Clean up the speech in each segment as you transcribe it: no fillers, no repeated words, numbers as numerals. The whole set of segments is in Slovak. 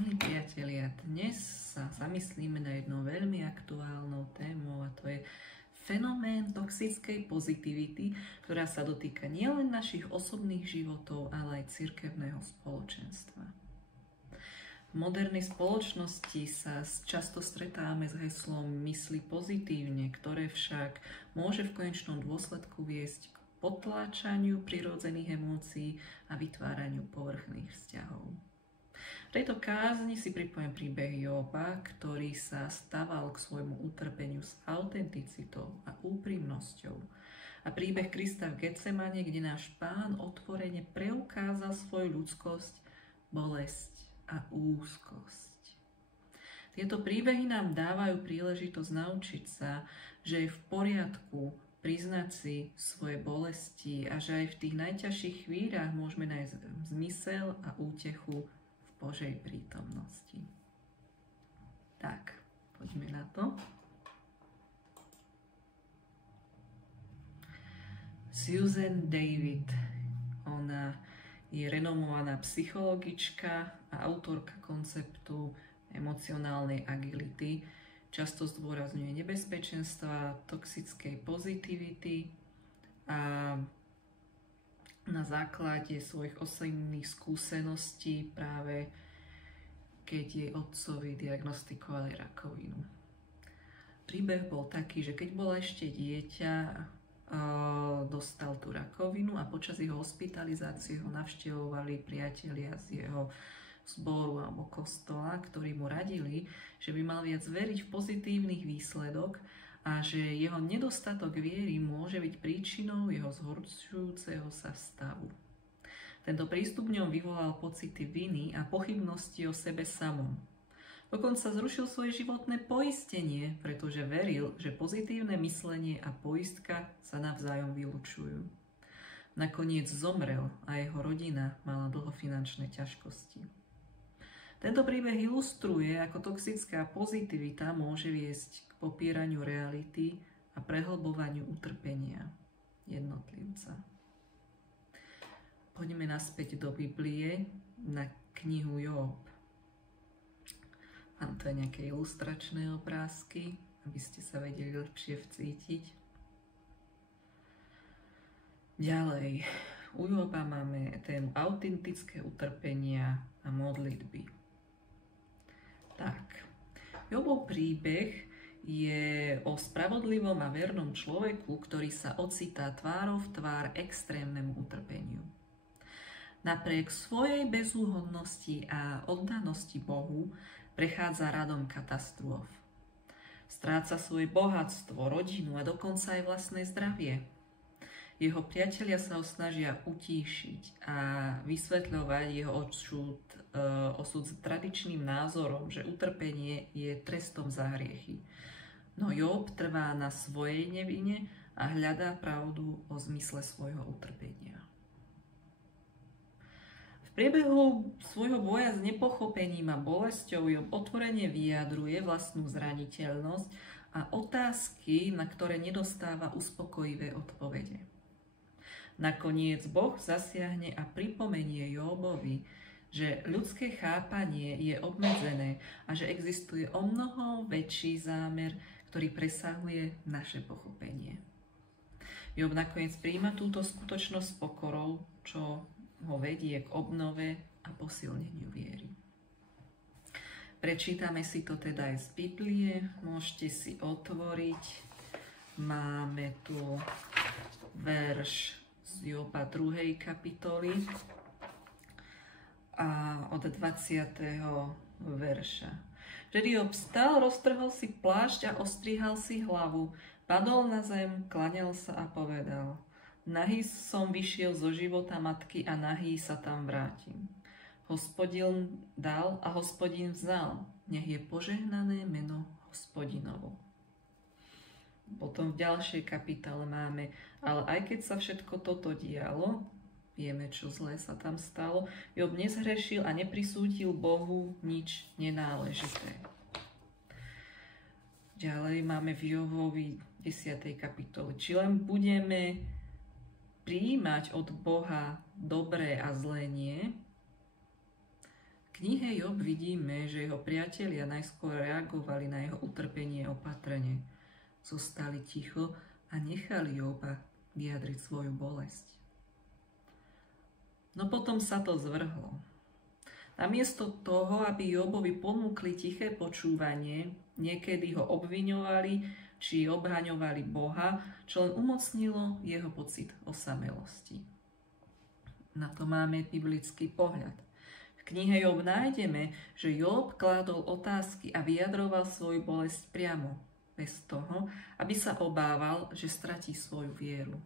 Milí priatelia, dnes sa zamyslíme na jednou veľmi aktuálnou témou a to je fenomén toxickej pozitivity, ktorá sa dotýka nielen našich osobných životov, ale aj cirkevného spoločenstva. V modernej spoločnosti sa často stretávame s heslom mysli pozitívne, ktoré však môže v konečnom dôsledku viesť k potláčaniu prirodzených emócií a vytváraniu povrchných vzťahov. V tejto kázni si pripojem príbeh Joba, ktorý sa staval k svojmu utrpeniu s autenticitou a úprimnosťou. A príbeh Krista v Getsemane, kde náš Pán otvorene preukázal svoju ľudskosť, bolesť a úzkosť. Tieto príbehy nám dávajú príležitosť naučiť sa, že je v poriadku priznať si svoje bolesti a že aj v tých najťažších chvíľach môžeme nájsť zmysel a útechu Božej prítomnosti. Tak, poďme na to. Susan David, ona je renomovaná psychologička a autorka konceptu emocionálnej agility. Často zdôrazňuje nebezpečenstva toxickej pozitivity a na základe svojich osobných skúseností práve keď jej otcovi diagnostikovali rakovinu. Príbeh bol taký, že keď bola ešte dieťa, dostal tú rakovinu a počas jeho hospitalizácie ho navštevovali priatelia z jeho zboru alebo kostola, ktorí mu radili, že by mal viac veriť v pozitívnych výsledok a že jeho nedostatok viery môže byť príčinou jeho zhoršujúceho sa stavu. Tento prístup v ňom vyvolal pocity viny a pochybnosti o sebe samom. Dokonca zrušil svoje životné poistenie, pretože veril, že pozitívne myslenie a poistka sa navzájom vylučujú. Nakoniec zomrel a jeho rodina mala dlho finančné ťažkosti. Tento príbeh ilustruje, ako toxická pozitivita môže viesť k popieraniu reality a prehlbovaniu utrpenia jednotlivca. Poďme naspäť do Biblie na knihu Job. Mám tu aj nejaké ilustračné obrázky, aby ste sa vedeli lepšie vcítiť. Ďalej, u Joba máme tému autentické utrpenia a modlitby. Tak, Jobov príbeh je o spravodlivom a vernom človeku, ktorý sa ocitá tvárou v tvár extrémnemu utrpeniu. Napriek svojej bezúhonnosti a oddanosti Bohu prechádza radom katastrof. Stráca svoje bohatstvo, rodinu a dokonca aj vlastné zdravie. Jeho priatelia sa ho snažia utíšiť a vysvetľovať jeho osud s tradičným názorom, že utrpenie je trestom za hriechy. No Job trvá na svojej nevine a hľadá pravdu o zmysle svojho utrpenia. V priebehu svojho boja s nepochopením a bolesťou Job otvorene vyjadruje vlastnú zraniteľnosť a otázky, na ktoré nedostáva uspokojivé odpovede. Nakoniec Boh zasiahne a pripomenie Jobovi, že ľudské chápanie je obmedzené a že existuje omnoho väčší zámer, ktorý presahuje naše pochopenie. Job nakoniec prijíma túto skutočnosť s pokorou, čo ho vedie k obnove a posilneniu viery. Prečítame si to teda aj z Biblie, môžete si otvoriť. Máme tu verš z Joba 2. kapitoly a od 20. verša. Vtedy Job vstal, roztrhol si plášť a ostrihal si hlavu, padol na zem, klaňal sa a povedal: Nahý som vyšiel zo života matky a nahý sa tam vrátim. Hospodin dal a Hospodin vzal, nech je požehnané meno Hospodinovo. Potom v ďalšej kapitole máme: ale aj keď sa všetko toto dialo, vieme, čo zlé sa tam stalo, Job nezhrešil a neprisúdil Bohu nič nenáležité. Ďalej máme v Jobovi 10. kapitole: či len budeme prijímať od Boha dobré a zlé nie. knihe Job vidíme, že jeho priatelia najskôr reagovali na jeho utrpenie opatrne. Zostali ticho a nechali Joba vyjadriť svoju bolesť. No potom sa to zvrhlo. Namiesto toho, aby Jobovi ponúkli tiché počúvanie, niekedy ho obviňovali či obhaňovali Boha, čo len umocnilo jeho pocit osamelosti. Na to máme biblický pohľad. V knihe Job nájdeme, že Job kládol otázky a vyjadroval svoju bolesť priamo, bez toho, aby sa obával, že stratí svoju vieru.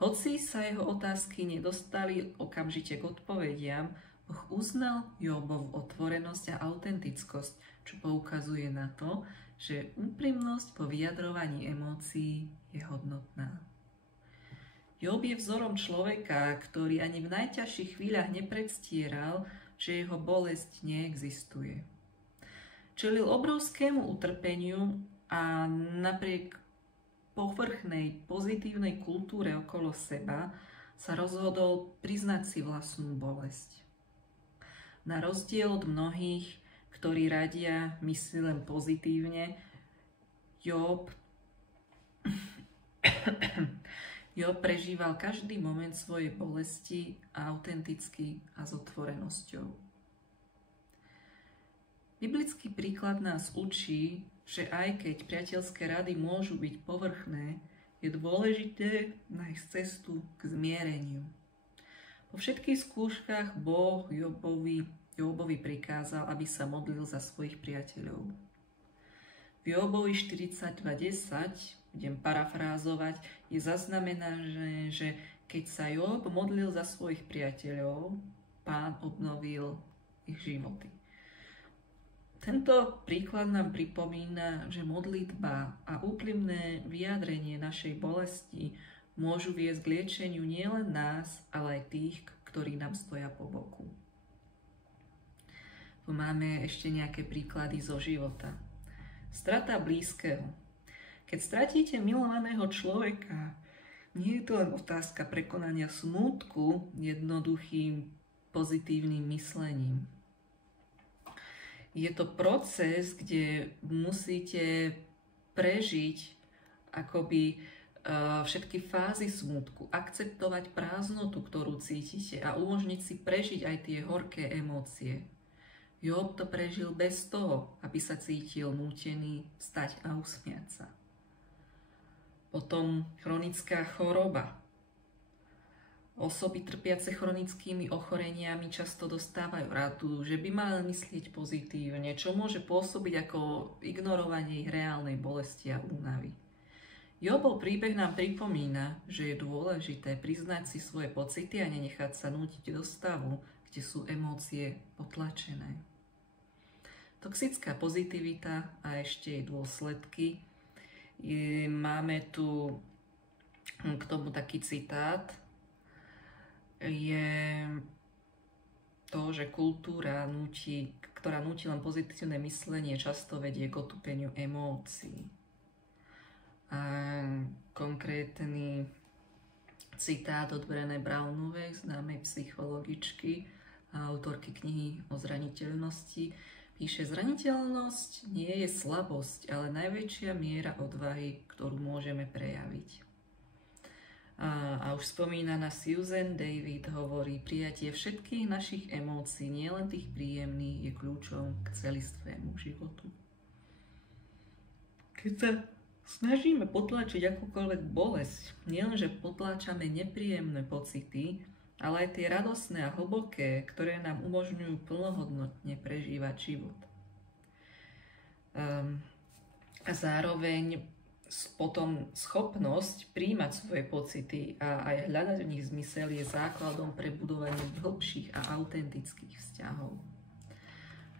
Hoci sa jeho otázky nedostali okamžite k odpovediam, Boh uznal Jobovú otvorenosť a autentickosť, čo poukazuje na to, že úprimnosť po vyjadrovaní emócií je hodnotná. Job je vzorom človeka, ktorý ani v najťažších chvíľach nepredstieral, že jeho bolesť neexistuje. Čelil obrovskému utrpeniu a napriek povrchnej pozitívnej kultúre okolo seba sa rozhodol priznať si vlastnú bolesť. Na rozdiel od mnohých, ktorí radia mysli len pozitívne, Job prežíval každý moment svojej bolesti a autenticky a s otvorenosťou. Biblický príklad nás učí, že aj keď priateľské rady môžu byť povrchné, je dôležité nájsť cestu k zmiereniu. Po všetkých skúškach Boh Jobovi prikázal, aby sa modlil za svojich priateľov. V Jobovi 42:10, budem parafrázovať, je zaznamenané, že keď sa Job modlil za svojich priateľov, Pán obnovil ich životy. Tento príklad nám pripomína, že modlitba a úprimné vyjadrenie našej bolesti môžu viesť k liečeniu nielen nás, ale aj tých, ktorí nám stoja po boku. Tu máme ešte nejaké príklady zo života. Strata blízkeho. Keď stratíte milovaného človeka, nie je to len otázka prekonania smútku jednoduchým pozitívnym myslením. Je to proces, kde musíte prežiť akoby všetky fázy smútku, akceptovať prázdnotu, ktorú cítite a umožniť si prežiť aj tie horké emócie. Job to prežil bez toho, aby sa cítil nútený vstať a usmiať sa. Potom chronická choroba. Osoby trpiace chronickými ochoreniami často dostávajú radu, že by mali myslieť pozitívne, čo môže pôsobiť ako ignorovanie ich reálnej bolesti a únavy. Jobov príbeh nám pripomína, že je dôležité priznať si svoje pocity a nenechať sa nútiť do stavu, kde sú emócie potlačené. Toxická pozitivita a ešte jej dôsledky. Máme tu k tomu taký citát. Je to, že kultúra, ktorá núti len pozitívne myslenie, často vedie k otupeniu emócií. A konkrétny citát od Brené Brownovej, známej psychologičky a autorky knihy o zraniteľnosti, píše: zraniteľnosť nie je slabosť, ale najväčšia miera odvahy, ktorú môžeme prejaviť. A už spomínaná Susan David hovorí: prijatie všetkých našich emócií, nielen tých príjemných, je kľúčom k celistvému životu. Keď sa snažíme potlačiť akúkoľvek bolesť, nielenže potláčame nepríjemné pocity, ale aj tie radosné a hlboké, ktoré nám umožňujú plnohodnotne prežívať život. A zároveň potom schopnosť príjmať svoje pocity a aj hľadať v nich zmysel je základom pre budovanie hĺbších a autentických vzťahov.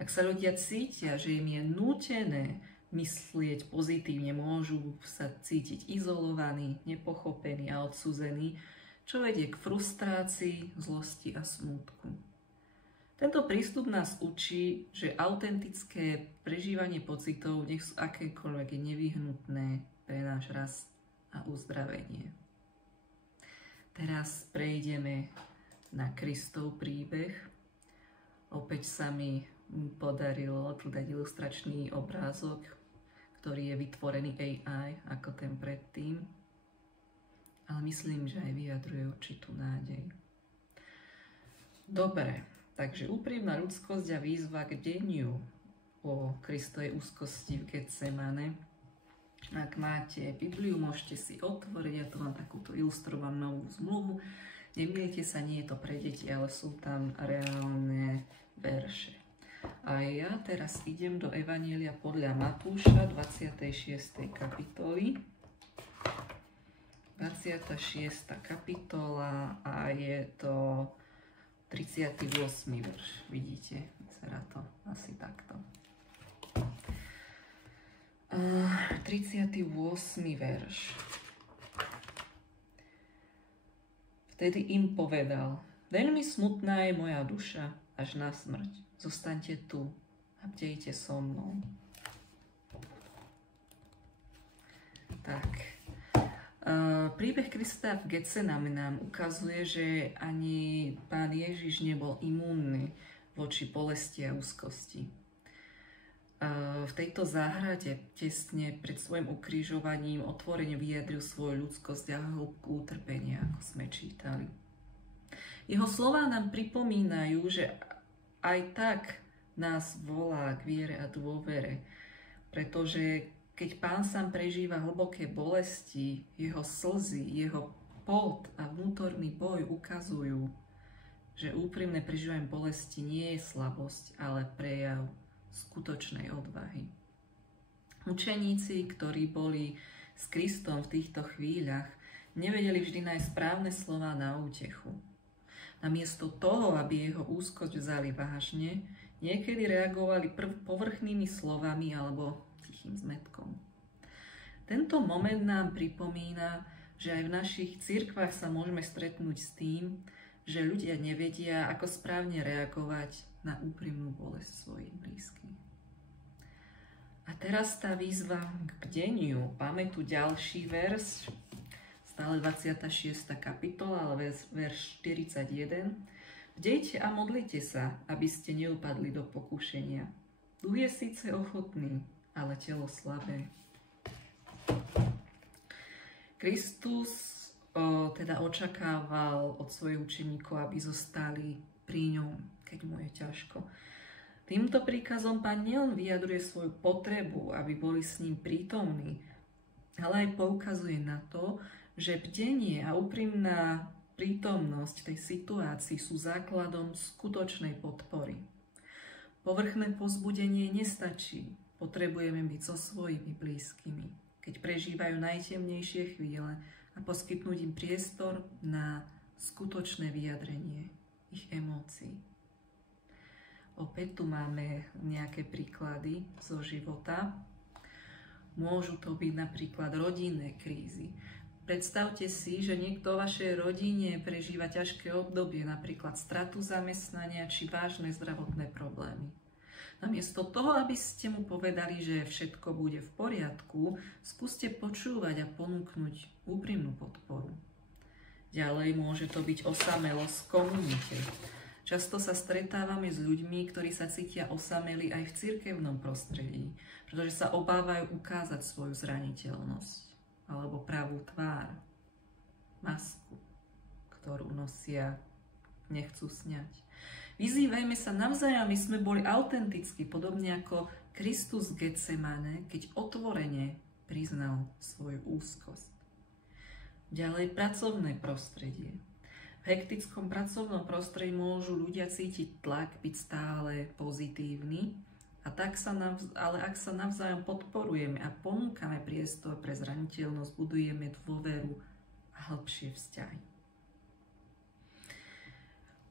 Ak sa ľudia cítia, že im je nútené myslieť pozitívne, môžu sa cítiť izolovaní, nepochopení a odsúzení, čo vedie k frustrácii, zlosti a smútku. Tento prístup nás učí, že autentické prežívanie pocitov, nech sú akékoľvek, je nevyhnutné pre náš rast a uzdravenie. Teraz prejdeme na Kristov príbeh Opäť sa mi podarilo tu dať ilustračný obrázok, ktorý je vytvorený AI ako ten predtým. Ale myslím, že aj vyjadruje určitú nádej. Dobre, takže úprimná ľudskosť a výzva k deniu o Kristovej úzkosti v Getsemane. Ak máte Bibliu, môžete si otvoriť, ja tu mám takúto ilustrovanú zmluvu. Nemýlite sa, nie je to pre deti, ale sú tam reálne verše. A ja teraz idem do Evanjelia podľa Matúša, 26. kapitoly. 26. kapitola a je to 38. verš. Vidíte, vyzerá to asi takto. 38. verš. Vtedy im povedal: veľmi smutná je moja duša až na smrť. Zostaňte tu a bdejte so mnou. Tak. Príbeh Krista v Getsemane nám ukazuje, že ani Pán Ježiš nebol imúnny voči bolesti a úzkosti. V tejto záhrade tesne pred svojim ukrižovaním otvorene vyjadril svoju ľudskosť a hĺbku utrpenia, ako sme čítali. Jeho slová nám pripomínajú, že aj tak nás volá k viere a dôvere, pretože keď Pán sám prežíva hlboké bolesti, jeho slzy, jeho pôd a vnútorný boj ukazujú, že úprimné prežívanie bolesti nie je slabosť, ale prejav skutočnej odvahy. Učeníci, ktorí boli s Kristom v týchto chvíľach, nevedeli vždy nájsť správne slová na útechu. Namiesto toho, aby jeho úzkosť vzali vážne, niekedy reagovali povrchnými slovami alebo tichým zmätkom. Tento moment nám pripomína, že aj v našich cirkvách sa môžeme stretnúť s tým, že ľudia nevedia, ako správne reagovať na úprimnú bolesť svojich blízkych. A teraz tá výzva k bdeniu. Máme tu ďalší verš, stále 26. kapitola, ale verš 41. Bdejte a modlite sa, aby ste neupadli do pokušenia. Duch je síce ochotný, ale telo slabé. Kristus teda očakával od svojich učeníkov, aby zostali pri ňom, keď mu je ťažko. Týmto príkazom Pán nielen vyjadruje svoju potrebu, aby boli s ním prítomní, ale aj poukazuje na to, že bdenie a úprimná prítomnosť tej situácii sú základom skutočnej podpory. Povrchné povzbudenie nestačí. Potrebujeme byť so svojimi blízkymi, keď prežívajú najtemnejšie chvíle, a poskytnúť im priestor na skutočné vyjadrenie ich emócií. Opäť tu máme nejaké príklady zo života. Môžu to byť napríklad rodinné krízy. Predstavte si, že niekto vo vašej rodine prežíva ťažké obdobie, napríklad stratu zamestnania či vážne zdravotné problémy. Namiesto toho, aby ste mu povedali, že všetko bude v poriadku, skúste počúvať a ponúknuť úprimnú podporu. Ďalej môže to byť osamelosť v komunite. Často sa stretávame s ľuďmi, ktorí sa cítia osamelí aj v cirkevnom prostredí, pretože sa obávajú ukázať svoju zraniteľnosť alebo pravú tvár, masku, ktorú nosia, nechcú sňať. Vyzývajme sa navzájom, aby sme boli autentickí, podobne ako Kristus v Getsemane, keď otvorene priznal svoju úzkosť. Ďalej pracovné prostredie. V hektickom pracovnom prostredí môžu ľudia cítiť tlak, byť stále pozitívny, ale ak sa navzájom podporujeme a ponúkame priestor pre zraniteľnosť, budujeme dôveru a hĺbšie vzťahy.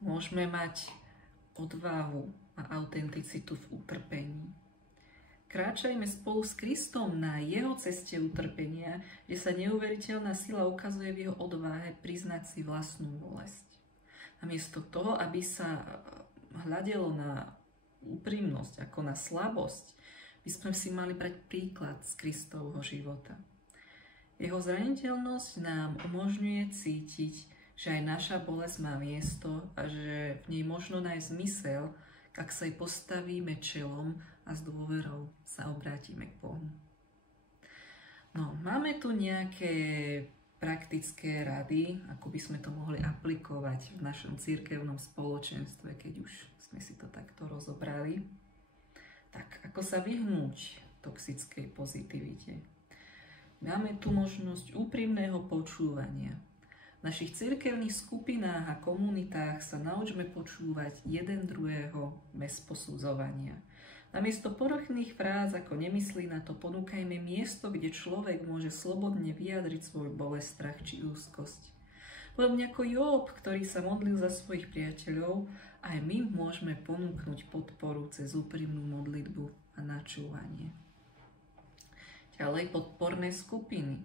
Môžeme mať odvahu a autenticitu v utrpení. Kráčajme spolu s Kristom na jeho ceste utrpenia, kde sa neuveriteľná sila ukazuje v jeho odvahe priznať si vlastnú bolesť. Namiesto toho, aby sa hľadelo na úprimnosť ako na slabosť, by sme si mali brať príklad z Kristovho života. Jeho zraniteľnosť nám umožňuje cítiť, že aj naša bolesť má miesto a že v nej možno nájsť zmysel, ak sa jej postavíme čelom a s dôverou sa obrátime k Bohu. No, máme tu nejaké praktické rady, ako by sme to mohli aplikovať v našom cirkevnom spoločenstve, keď už sme si to takto rozobrali. Tak, ako sa vyhnúť toxickej pozitivite? Máme tu možnosť úprimného počúvania. V našich cirkevných skupinách a komunitách sa naučme počúvať jeden druhého bez posudzovania. Namiesto povrchných fráz, ako nemyslí na to, ponúkajme miesto, kde človek môže slobodne vyjadriť svoj bolesť, strach či úzkosť. Podobne ako Job, ktorý sa modlil za svojich priateľov, aj my môžeme ponúknuť podporu cez úprimnú modlitbu a načúvanie. Ďalej podporné skupiny.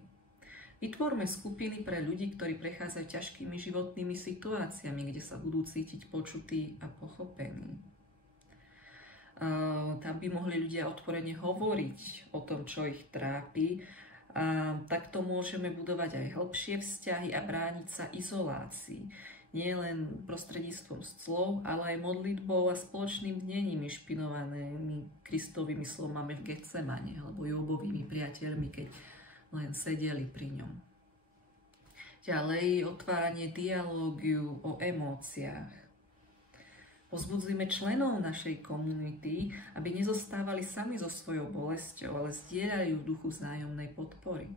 Vytvorme skupiny pre ľudí, ktorí prechádzajú ťažkými životnými situáciami, kde sa budú cítiť počutí a pochopení. Tam by mohli ľudia otvorene hovoriť o tom, čo ich trápi. Takto môžeme budovať aj hĺbšie vzťahy a brániť sa izolácii. Nie len prostredníctvom slov, ale aj modlitbou a spoločným dnením inšpirovanými Kristovými slovami v Getsemane alebo Jobovými priateľmi, keď len sedeli pri ňom. Ďalej otváranie dialógiu o emóciách. Pozbudzujme členov našej komunity, aby nezostávali sami so svojou bolesťou, ale zdieľajú v duchu vzájomnej podpory.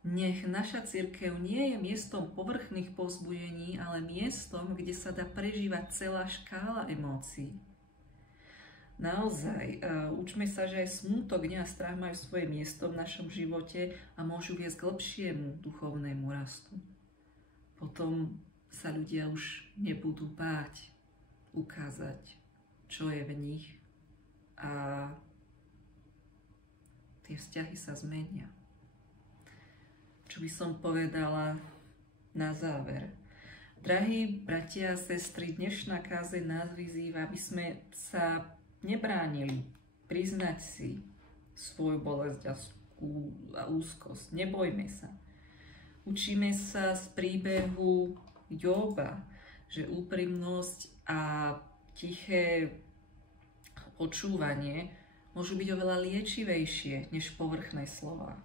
Nech naša cirkev nie je miestom povrchných povzbudení, ale miestom, kde sa dá prežívať celá škála emócií. Naozaj, učme sa, že aj smútok, a strach majú svoje miesto v našom živote a môžu viesť k lepšiemu duchovnému rastu. Potom sa ľudia už nebudú báť ukázať, čo je v nich, a tie vzťahy sa zmenia. Čo by som povedala na záver? Drahí bratia a sestry, dnešná kázeň nás vyzýva, aby sme sa nebránili priznať si svoju bolesť a úzkosť. Nebojme sa. Učíme sa z príbehu Joba, že úprimnosť a tiché počúvanie môžu byť oveľa liečivejšie než povrchné slová.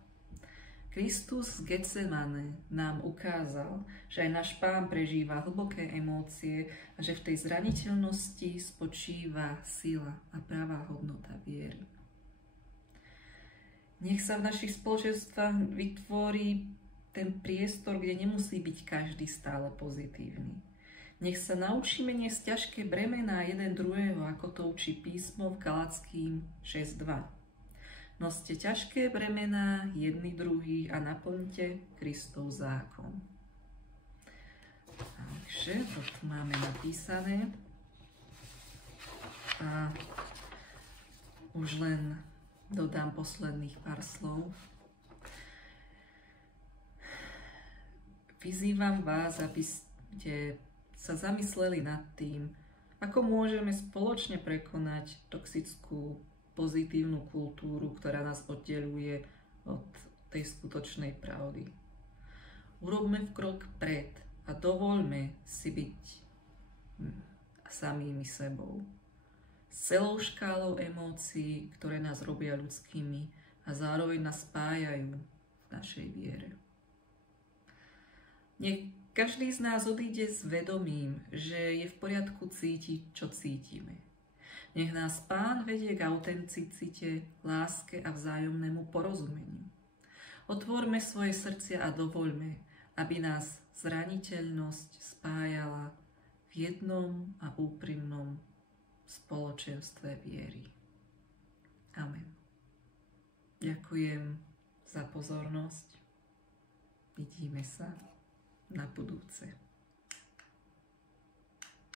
Kristus z Getsemane nám ukázal, že aj náš Pán prežíva hlboké emócie a že v tej zraniteľnosti spočíva sila a pravá hodnota viery. Nech sa v našich spoločenstvách vytvorí ten priestor, kde nemusí byť každý stále pozitívny. Nech sa naučíme niesť ťažké bremená jeden druhého, ako to učí písmo v Galackým 6.2. Noste ťažké bremená jedni druhých a naplňte Kristov zákon. Takže to tu máme napísané. A už len dodám posledných pár slov. Vyzývam vás, aby ste sa zamysleli nad tým, ako môžeme spoločne prekonať toxickú pozitívnu kultúru, ktorá nás oddeľuje od tej skutočnej pravdy. Urobme krok pred a dovoľme si byť samými sebou. S celou škálou emócií, ktoré nás robia ľudskými a zároveň nás spájajú v našej viere. Nech každý z nás odíde s vedomím, že je v poriadku cítiť, čo cítime. Nech nás Pán vedie k autenticite, láske a vzájomnému porozumeniu. Otvorme svoje srdcia a dovoľme, aby nás zraniteľnosť spájala v jednom a úprimnom spoločenstve viery. Amen. Ďakujem za pozornosť. Vidíme sa na budúce.